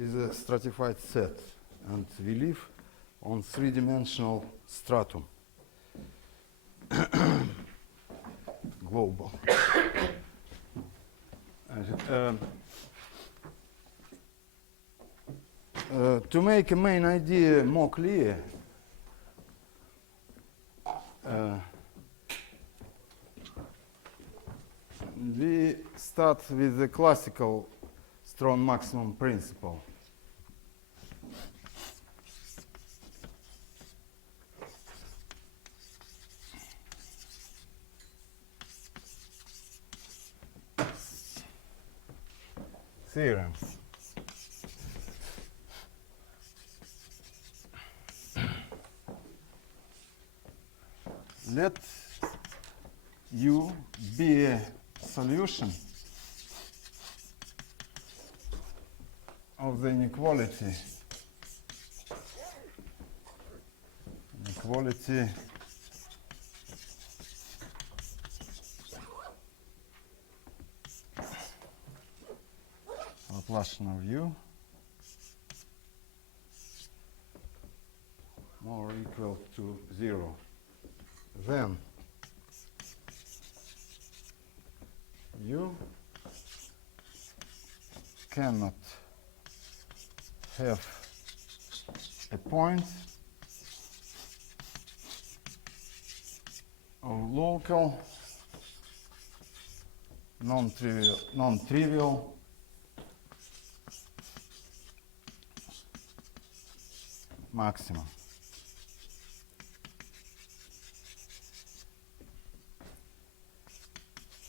is a stratified set, and we live on three-dimensional stratum. Global. To make a main idea more clear, we start with the classical strong maximum principle. Theorem. Let U be a solution of the inequality Laplacian of U more or equal to 0. Then U cannot have a point of local non-trivial maximum.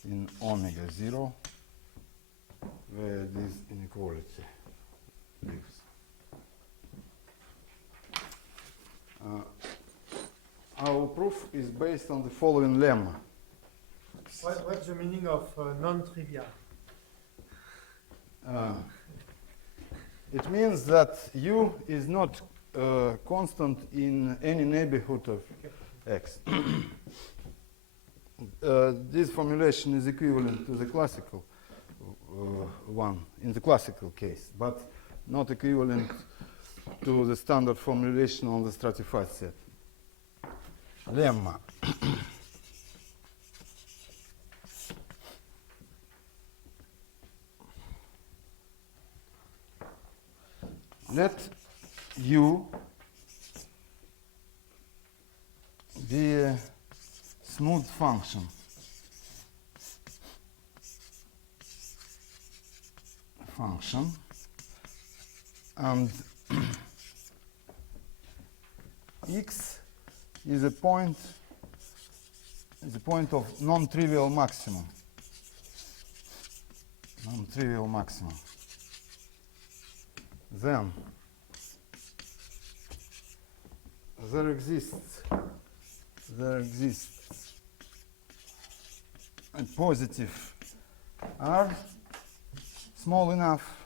In omega 0, where this inequality lives. Our proof is based on the following lemma. What's the meaning of non-trivial? It means that U is not constant in any neighborhood of X. This formulation is equivalent to the classical one in the classical case, but not equivalent to the standard formulation on the stratified set. Lemma. Let U be a smooth function and X is a point of non-trivial maximum. Then there exists a positive R small enough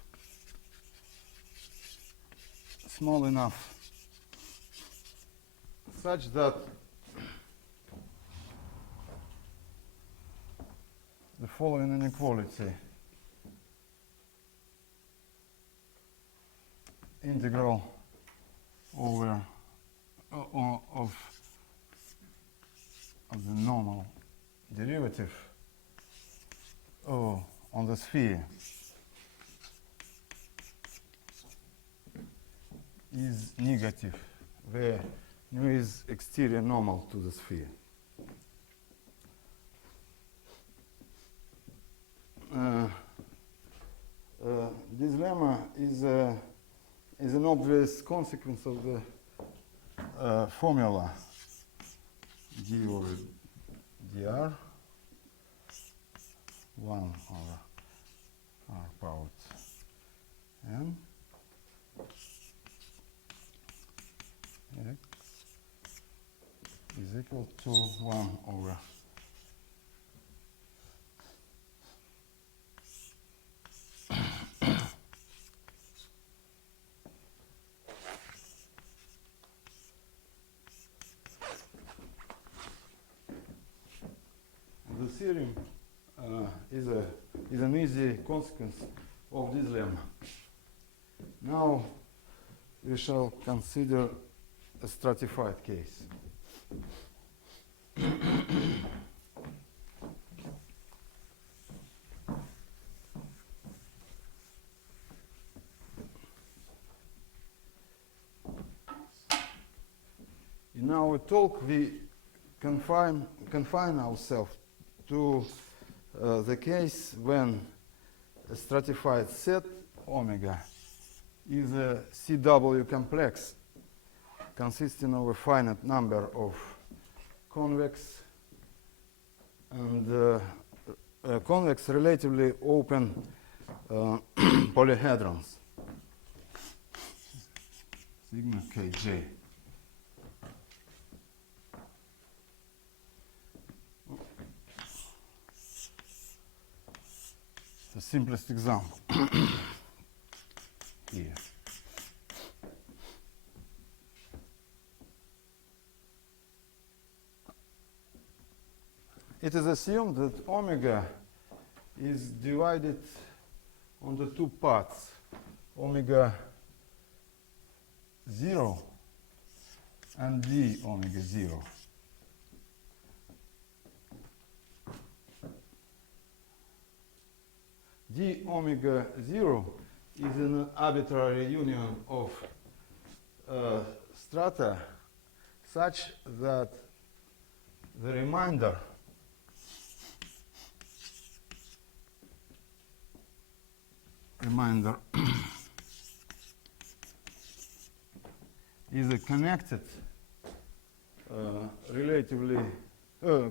such that the following inequality integral over of the normal derivative on the sphere is negative, where nu is exterior normal to the sphere. This lemma is an obvious consequence of the formula d over dr 1 over r power n x is equal to 1 over the theorem is an easy consequence of this lemma. Now we shall consider a stratified case. In our talk, we confine ourselves to the case when a stratified set omega is a CW complex consisting of a finite number of convex and convex relatively open polyhedrons sigma kj. The simplest example here. It is assumed that omega is divided onto two parts, omega 0 and d omega 0. D omega 0 is an arbitrary union of strata such that the remainder is a connected relatively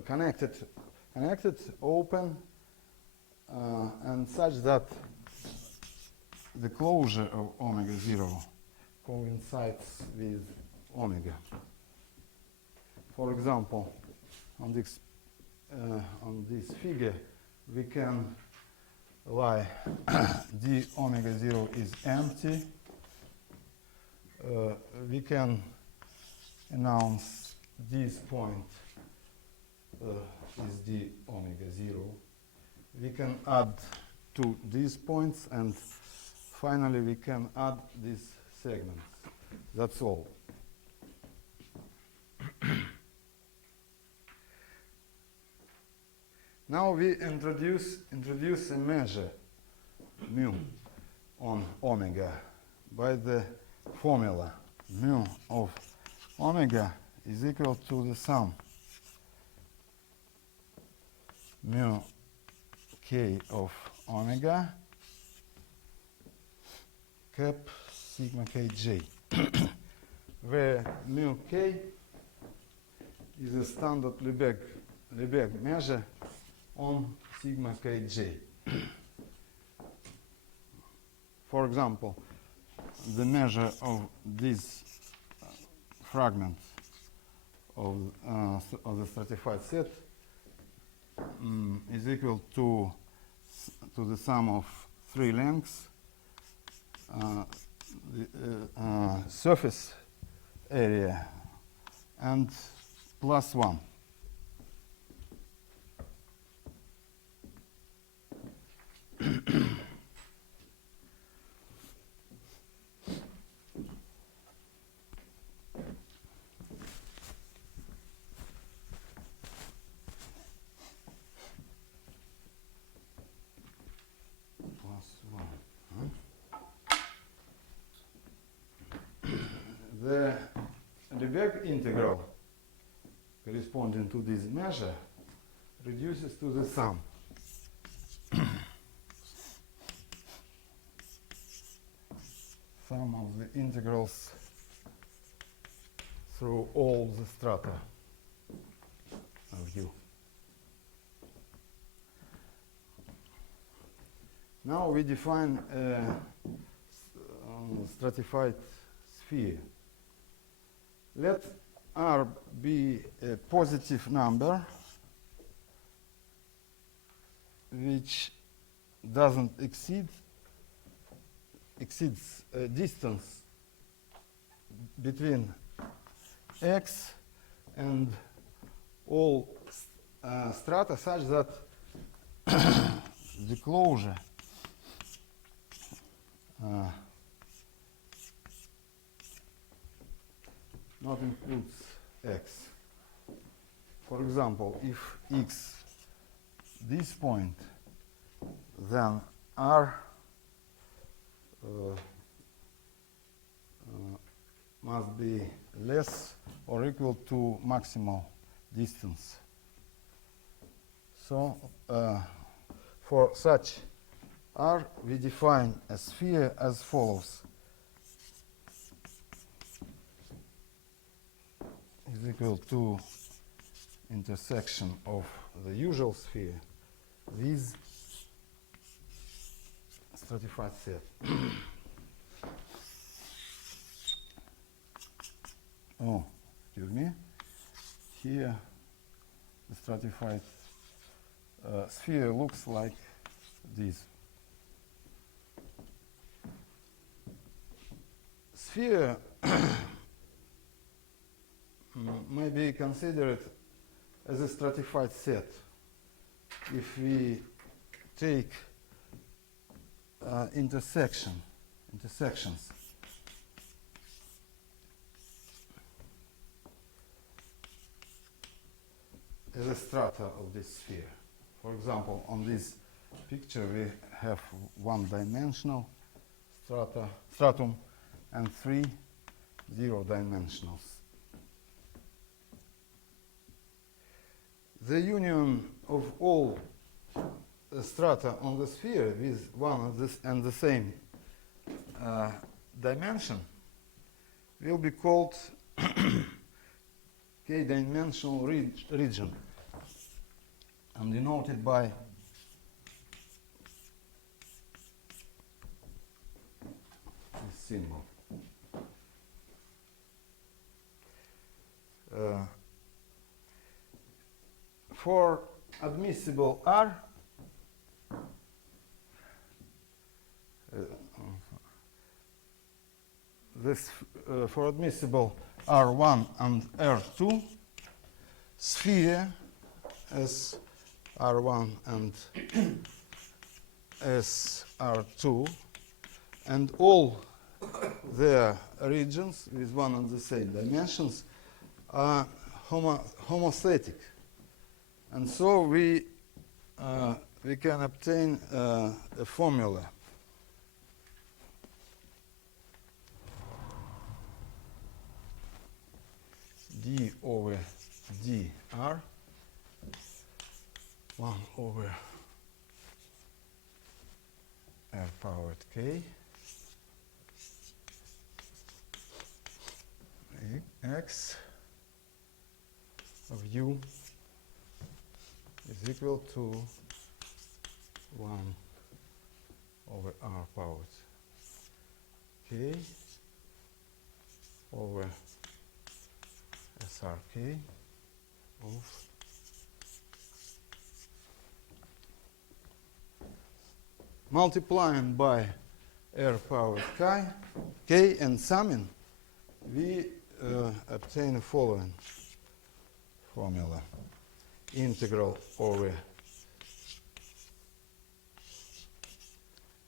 connected open and such that the closure of omega 0 coincides with omega. For example, on this figure, we can lie d omega 0 is empty. We can announce this point is d omega 0. We can add to these points, and finally we can add these segments. That's all. Now we introduce a measure mu on omega by the formula mu of omega is equal to the sum mu k of omega cap sigma kj, where mu k is a standard Lebesgue measure on sigma kj. For example, the measure of this fragment of the stratified set is equal to the sum of three lengths, the surface area, and plus 1. The Lebesgue integral corresponding to this measure reduces to the sum of the integrals through all the strata of U. Now we define a stratified sphere. Let R be a positive number which doesn't exceeds a distance between x and all strata such that the closure not includes x. For example, if x this point, then r must be less or equal to maximal distance. So for such r, we define a sphere as follows. Is equal to intersection of the usual sphere with stratified set. Oh, excuse me. Here, the stratified sphere looks like this. Sphere may be considered as a stratified set if we take intersections as a strata of this sphere. For example, on this picture we have one-dimensional stratum and 3 zero-dimensionals. The union of all strata on the sphere with one and the same dimension will be called k-dimensional region and denoted by this symbol. For admissible R, for admissible R1 and R2, sphere as R1 and as R2, and all their regions with one and the same dimensions are homothetic. And so we can obtain a formula d over dr 1 over r powered k x of u is equal to 1 over r powered k over srk of multiplying by r powered k and summing, we obtain the following formula. Integral over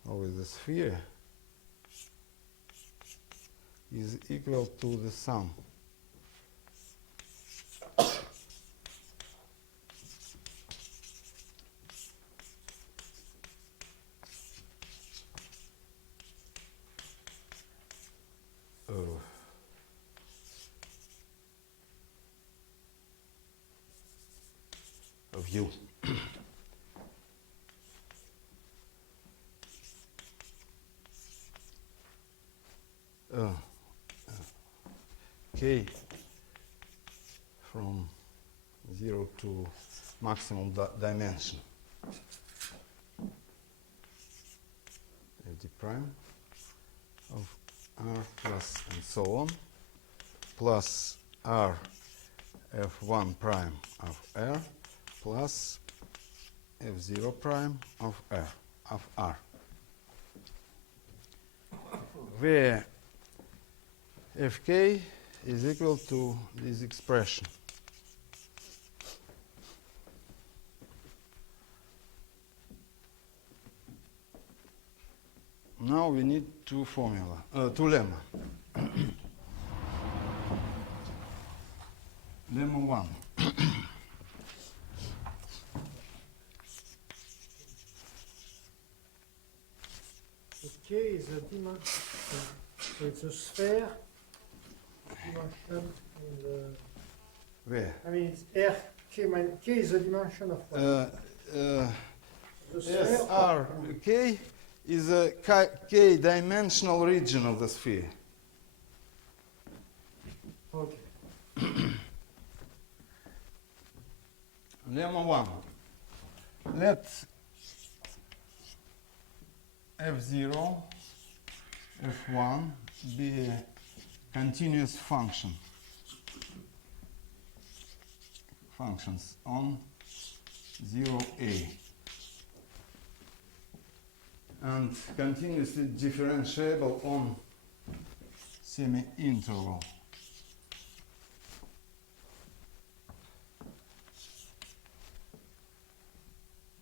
the sphere is equal to the sum of u. K from 0 to maximum dimension d prime of r plus and so on plus r f1 prime of r plus f0 prime of r, where fk is equal to this expression. Now we need two lemma. Lemma 1. K is a dimension, so it's a sphere. Dimension in the, Where? I mean, it's R. K is a dimension of what? The sphere. SRK is a k-dimensional region of the sphere. Okay. Lemma 1. Let f0, f1 be a continuous functions on 0a and continuously differentiable on semi-interval.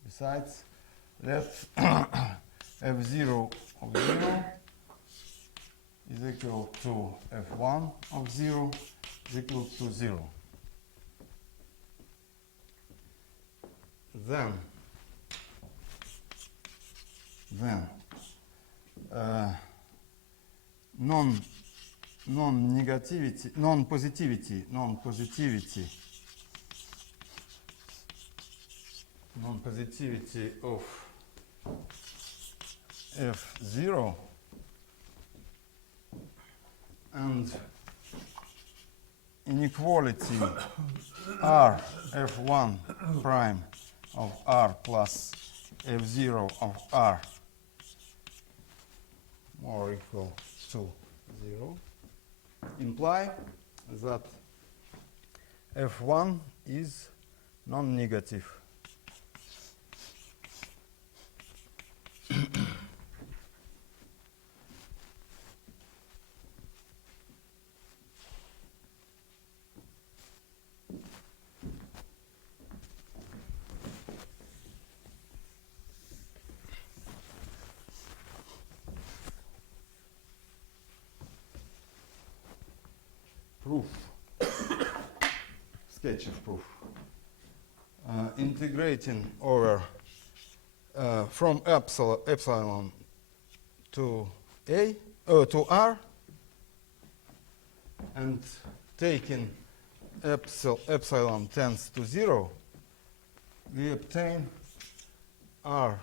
Besides, let f0 of 0 is equal to f1 of 0 is equal to 0. Then non-positivity of f0 and inequality r f1 prime of r plus f0 of r more equal to 0 imply that f1 is non-negative. Proof. Sketch of proof. Integrating over from epsilon to to r and taking epsilon tends to 0, we obtain r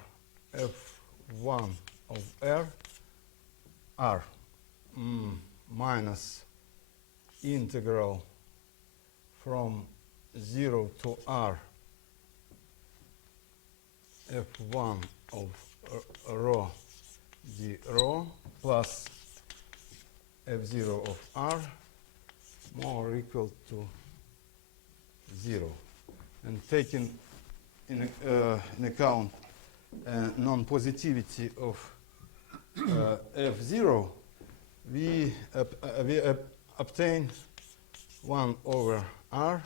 f1 of r minus integral from 0 to r f1 of rho d rho plus f0 of r more or equal to 0. And taking in account non-positivity of f0, we obtain 1 over r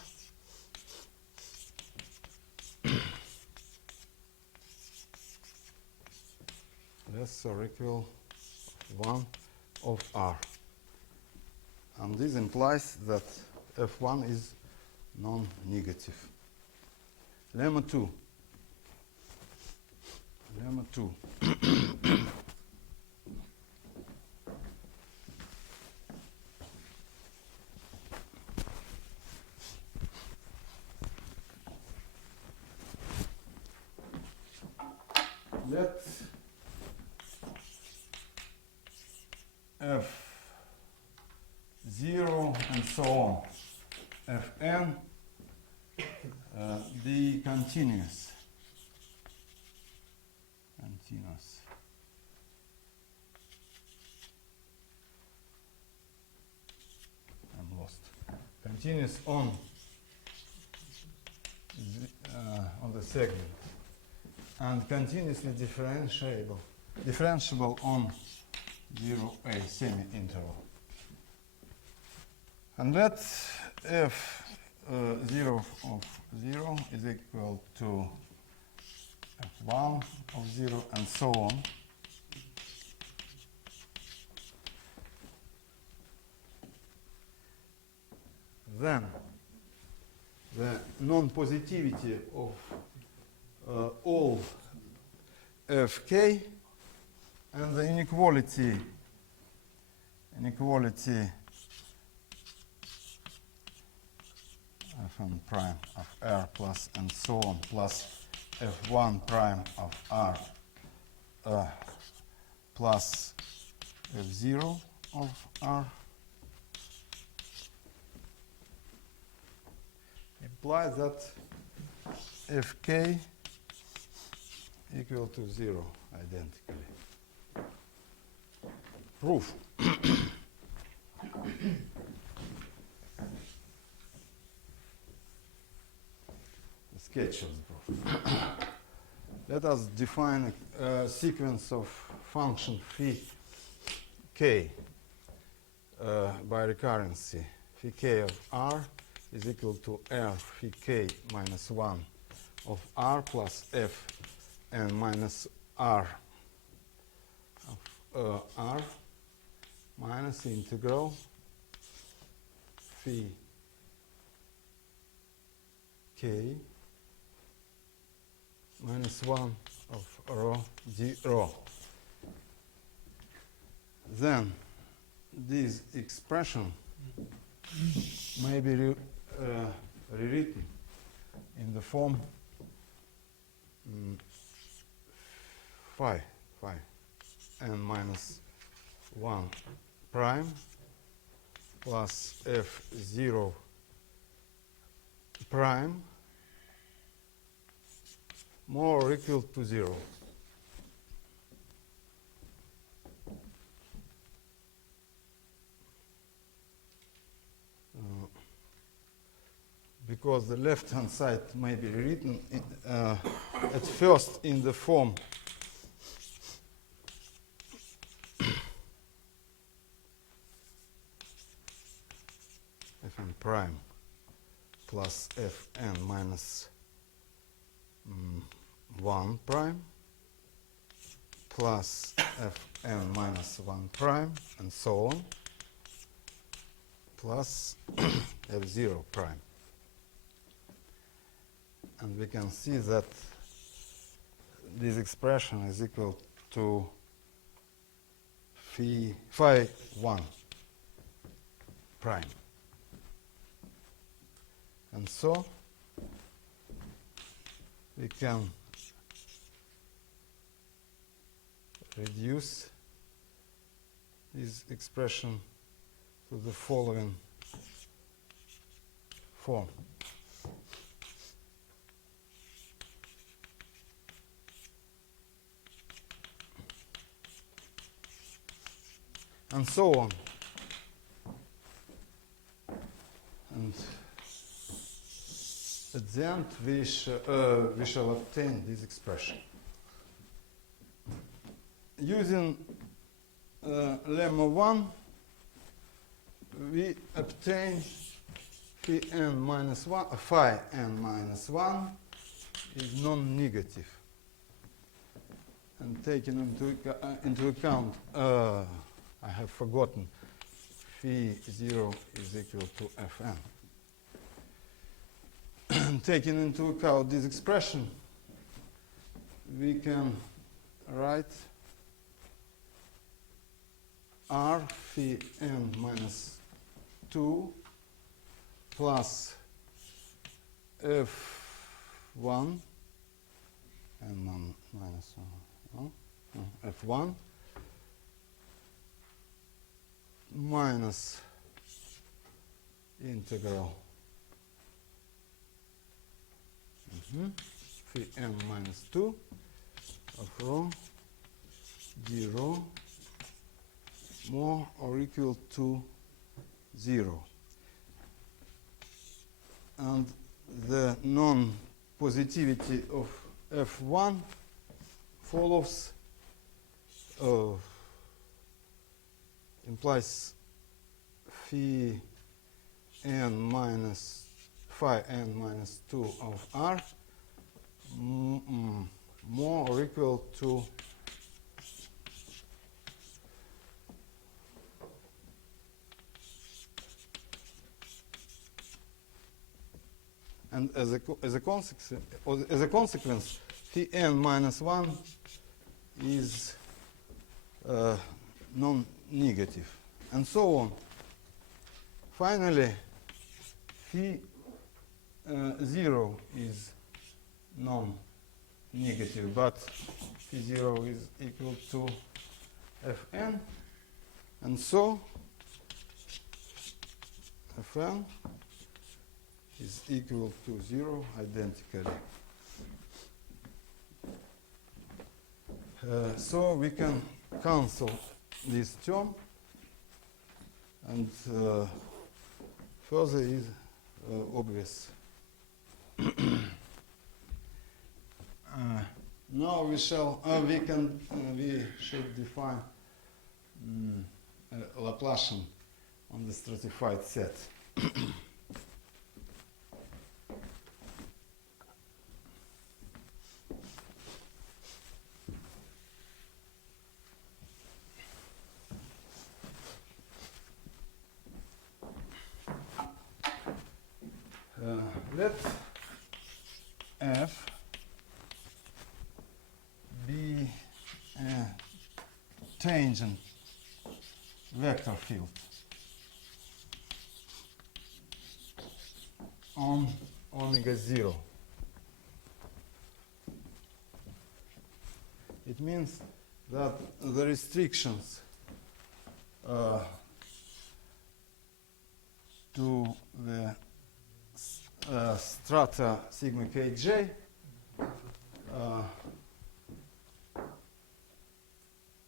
less or equal 1 of r. And this implies that f1 is non-negative. Lemma 2. Let f0 and so on, fn be continuous. I'm lost. Continuous on the segment and continuously differentiable on 0a semi-interval. And let f0 of 0 is equal to f1 of 0 and so on. Then the non-positivity of all fk, and the inequality fn prime of r plus and so on plus f1 prime of r plus f0 of r implies that fk equal to 0 identically. Proof. The sketch of the proof. Let us define a sequence of function phi k by recurrency. Phi k of r is equal to r phi k minus 1 of r plus f and minus r of r minus the integral phi k minus 1 of rho d rho. Then this expression may be rewritten in the form phi n minus 1 prime plus f0 prime more or equal to 0. Because the left-hand side may be written at first in the form fn prime plus fn minus 1 prime plus fn minus 1 prime and so on plus f0 prime. And we can see that this expression is equal to phi 1 prime. And so we can reduce this expression to the following form. And so on. And at the end, we shall obtain this expression. Using lemma 1, we obtain phi n minus 1 is non-negative. And taking into account, I have forgotten, phi 0 is equal to fn. Taking into account this expression, we can write r phi n minus 2 plus f1 and minus f1 minus integral phi n minus 2 of rho d rho more or equal to 0. And the non-positivity of f1 follows implies phi n minus 2 of r more or equal to and as a consequence, Pn minus 1 is non-negative, and so on. Finally, phi 0 is non-negative, but phi 0 is equal to Fn, and so Fn is equal to 0 identically. So we can cancel this term, and further is obvious. Now we should define a Laplacian on the stratified set. Let F be a tangent vector field on omega 0. It means that the restrictions to the strata sigma kj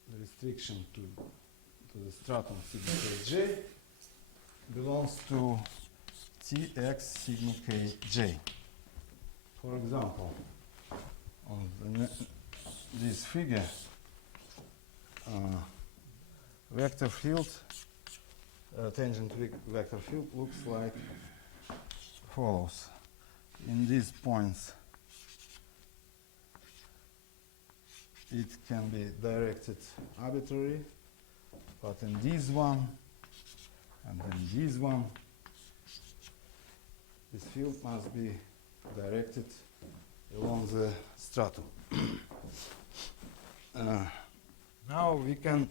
the restriction to the stratum sigma kj belongs to Tx sigma kj. For example, on this figure, vector field, tangent vector field looks like follows. In these points, it can be directed arbitrarily, but in this one and in this one, this field must be directed along the stratum. Now we can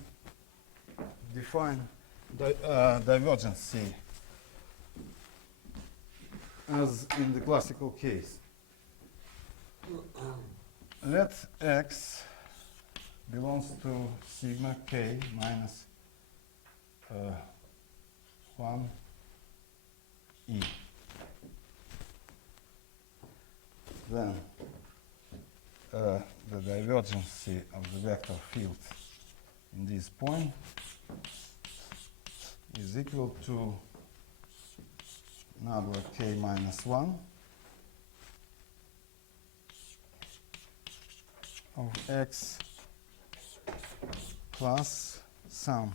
define divergency as in the classical case. Let x belongs to sigma k minus 1 e. Then the divergency of the vector field in this point is equal to number k minus 1 of x plus sum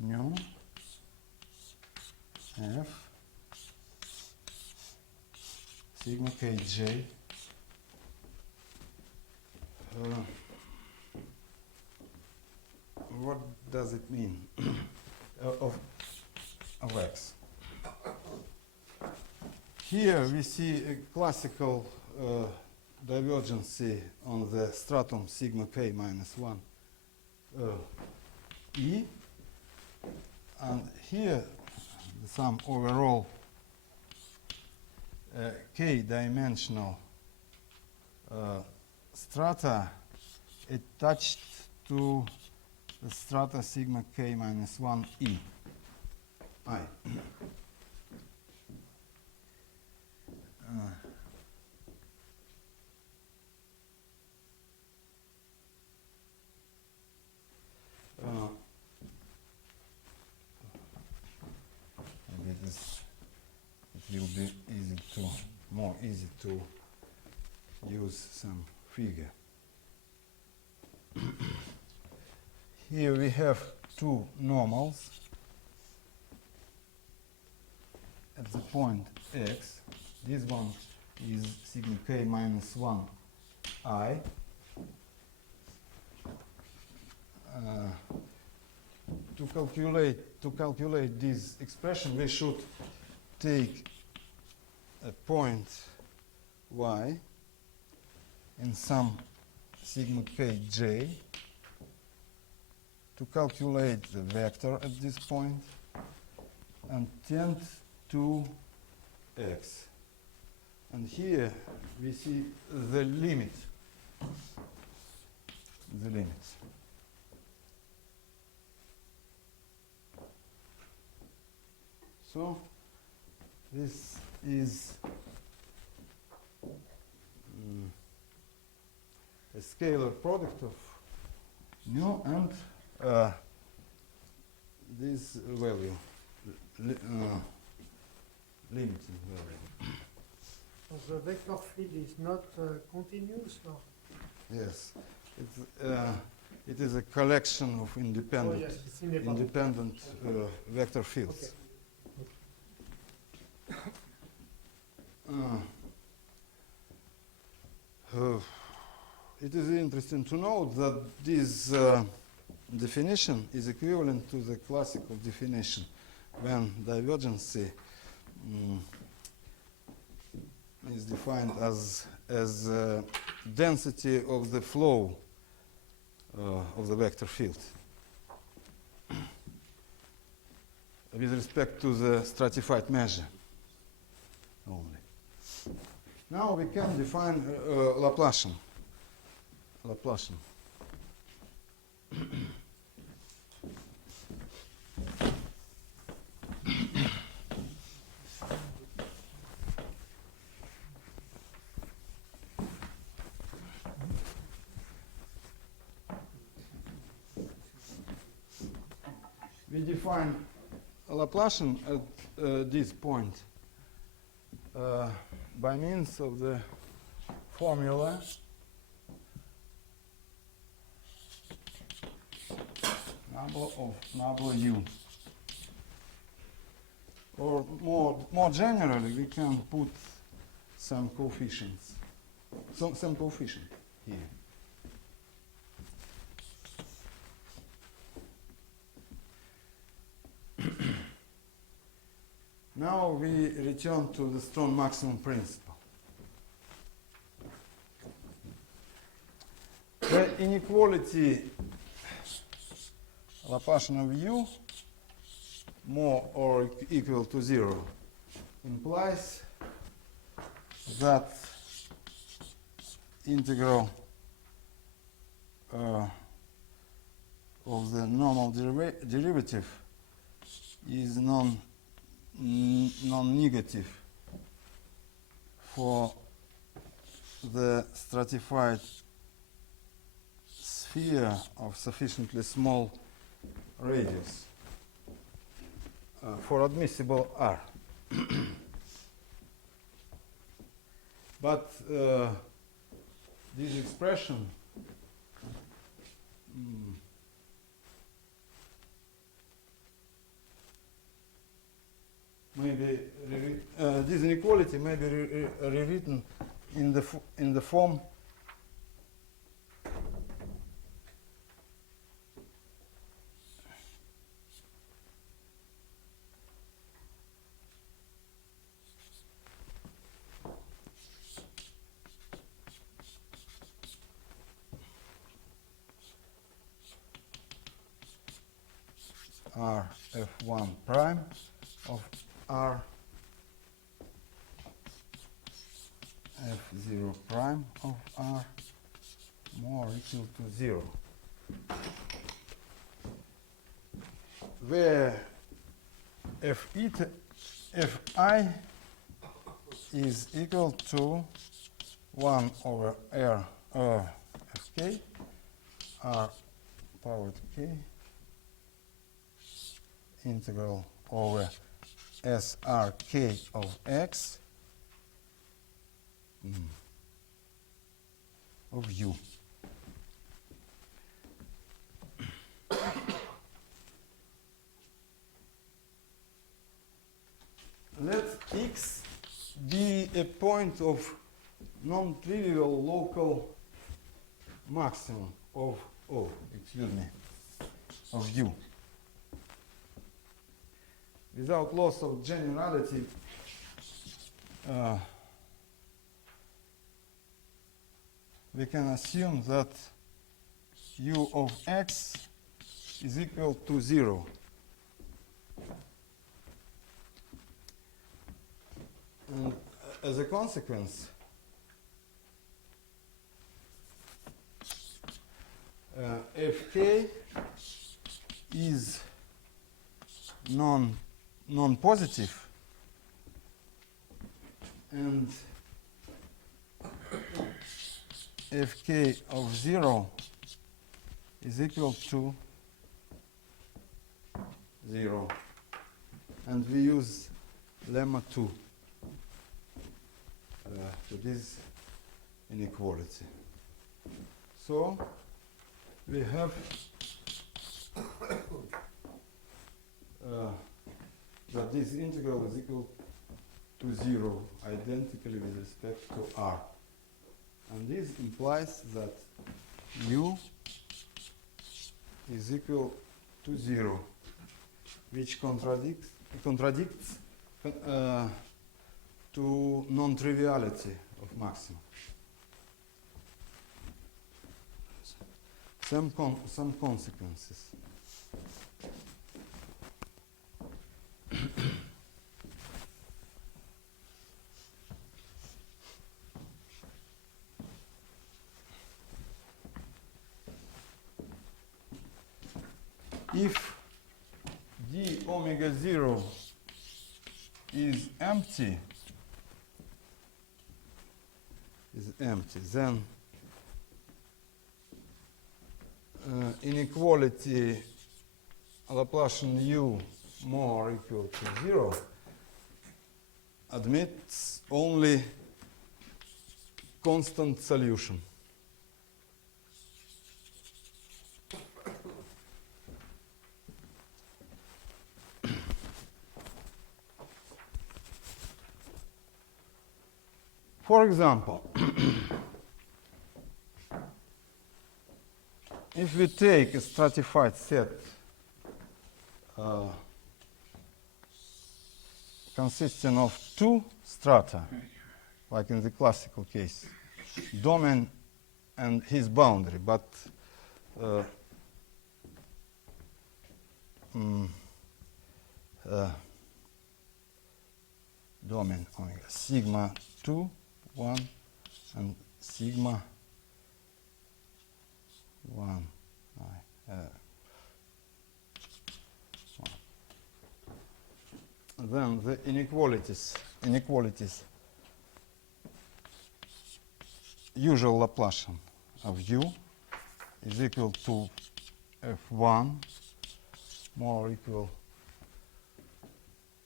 mu f sigma kj what does it mean of x? Here we see a classical divergency on the stratum sigma k minus 1 e, and here some overall k-dimensional strata attached to the strata sigma k minus 1 e I. Maybe it will be more easy to use some figure. Here we have two normals at the point x. This one is sigma k minus 1 I. to calculate this expression, we should take a point y in some sigma k j to calculate the vector at this point and tend to x. And here we see the limit. The limit. So this is a scalar product of nu and this value, limiting value. So the vector field is not continuous, or? Yes, it is a collection of independent, Oh, yes, it's independent. vector fields. It is interesting to note that this definition is equivalent to the classical definition when divergency is defined as density of the flow of the vector field with respect to the stratified measure only. Now we can define Laplacian. Laplacian. We define Laplacian at this point by means of the formula number u. Or more generally, we can put some coefficients, some coefficient here. Now we return to the strong maximum principle. The inequality Laplacian of u more or equal to 0 implies that integral of the normal derivative is non-negative for the stratified sphere of sufficiently small radius for admissible R. But this expression may be this inequality may be rewritten in the form R F1 prime of R F0 prime of R more equal to 0, where Fi is equal to 1 over R Fk R powered k integral over SRK of x of u. Let x be a point of non-trivial local maximum of of u. without loss of generality, we can assume that u of x is equal to 0. And as a consequence, fk is non-positive, and fk of 0 is equal to 0. And we use lemma 2 to this inequality. So we have that this integral is equal to 0 identically with respect to r. And this implies that u is equal to 0, which contradicts to non-triviality of maximum. Some consequences. If d omega 0 is empty, then inequality Laplacian u more or equal to 0 admits only constant solution. For example, if we take a stratified set consisting of two strata, like in the classical case, domain and his boundary, but domain omega sigma 2, 1, and sigma 1. Then the inequalities, usual Laplacian of u is equal to f1 more or equal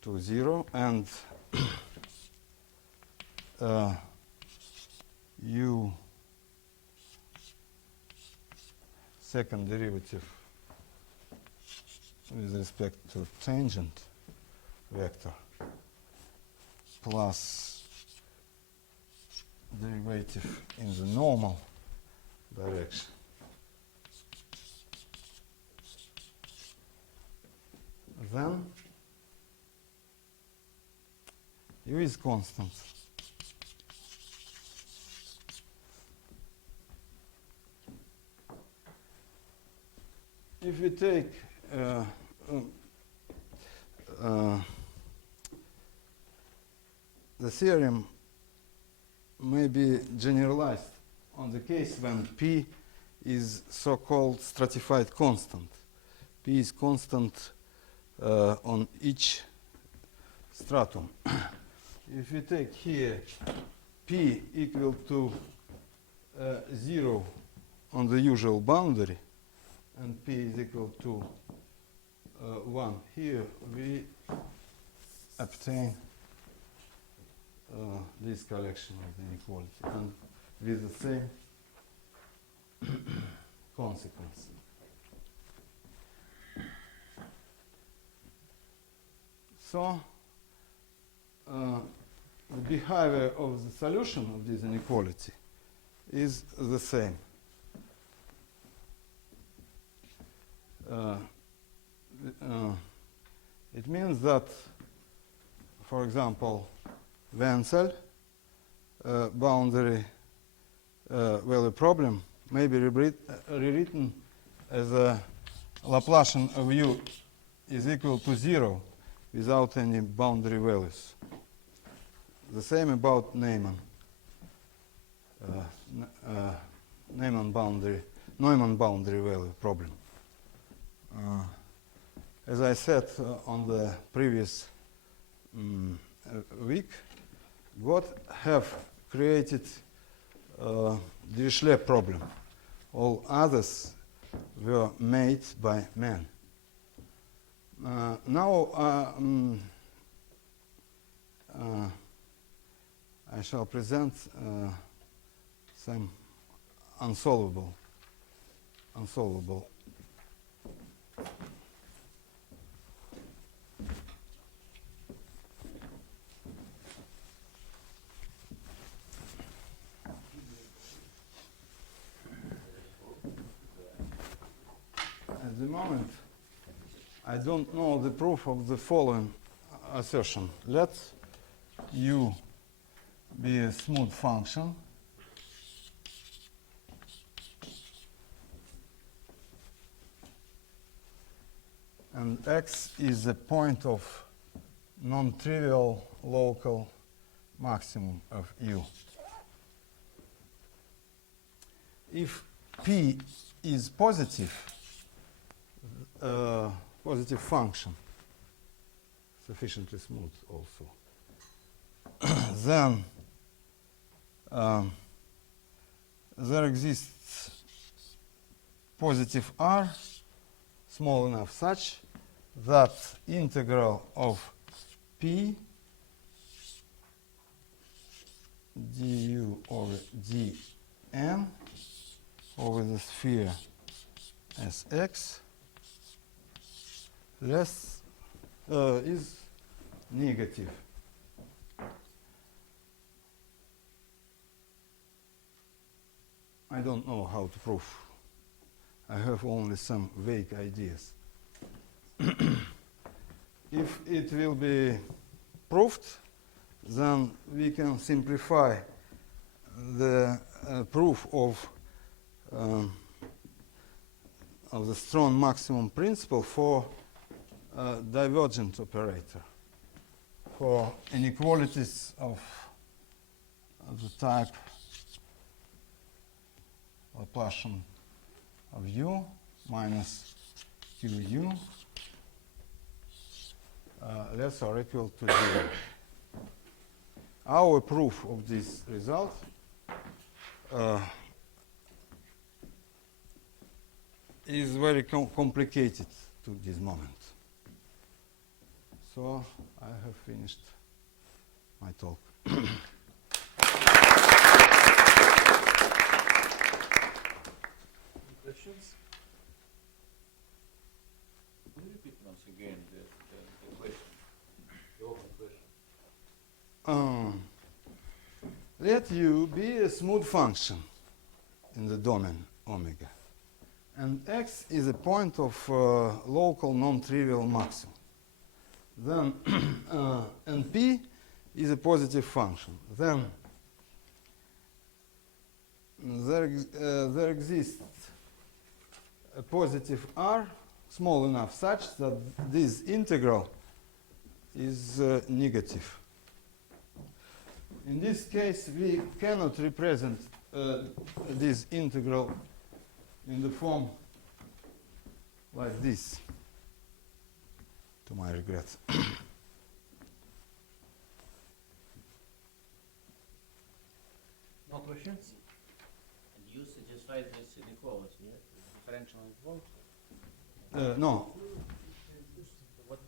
to 0, and u second derivative with respect to tangent vector plus derivative in the normal direction. Then u is constant. If we take the theorem may be generalized on the case when P is so-called stratified constant. P is constant on each stratum. If we take here P equal to 0 on the usual boundary and P is equal to 1, here we obtain this collection of the inequality and with the same consequence. So the behavior of the solution of this inequality is the same. It means that, for example, Wenzel boundary value problem may be rewritten as a Laplacian of u is equal to 0 without any boundary values. The same about Neumann. Neumann boundary value problem. As I said on the previous week, God have created Dirichlet problem. All others were made by man. Now I shall present some unsolvable. At the moment, I don't know the proof of the following assertion. Let u be a smooth function and x is a point of non-trivial local maximum of u. If p is positive function, sufficiently smooth also, then there exists positive r small enough such that integral of p du over dn over the sphere Sx is negative. I don't know how to prove. I have only some vague ideas. If it will be proved, then we can simplify the proof of the strong maximum principle for divergent operator, for inequalities of the type Laplacian of u minus qu less or equal to 0. Our proof of this result is very complicated to this moment. So I have finished my talk. Questions? Can you repeat once again the question, the open question? Let u be a smooth function in the domain omega, and x is a point of local non-trivial maximum. Then and p is a positive function. Then there exists a positive r small enough such that this integral is negative. In this case, we cannot represent this integral in the form like this, to my regret. No questions? And you satisfy this inequality, yeah? Differential inequality? No. What?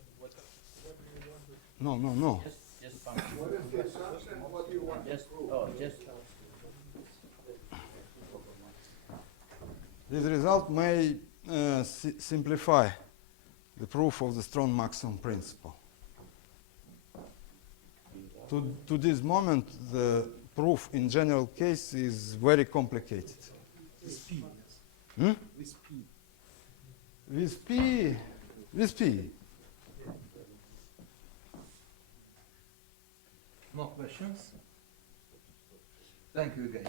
No. Just function. What is the assumption? What do you want to Just, prove? oh, just. This result may simplify the proof of the strong maximum principle. To this moment, the proof in general case is very complicated. With P, yes. Hmm? With P. With P. More questions? Thank you again.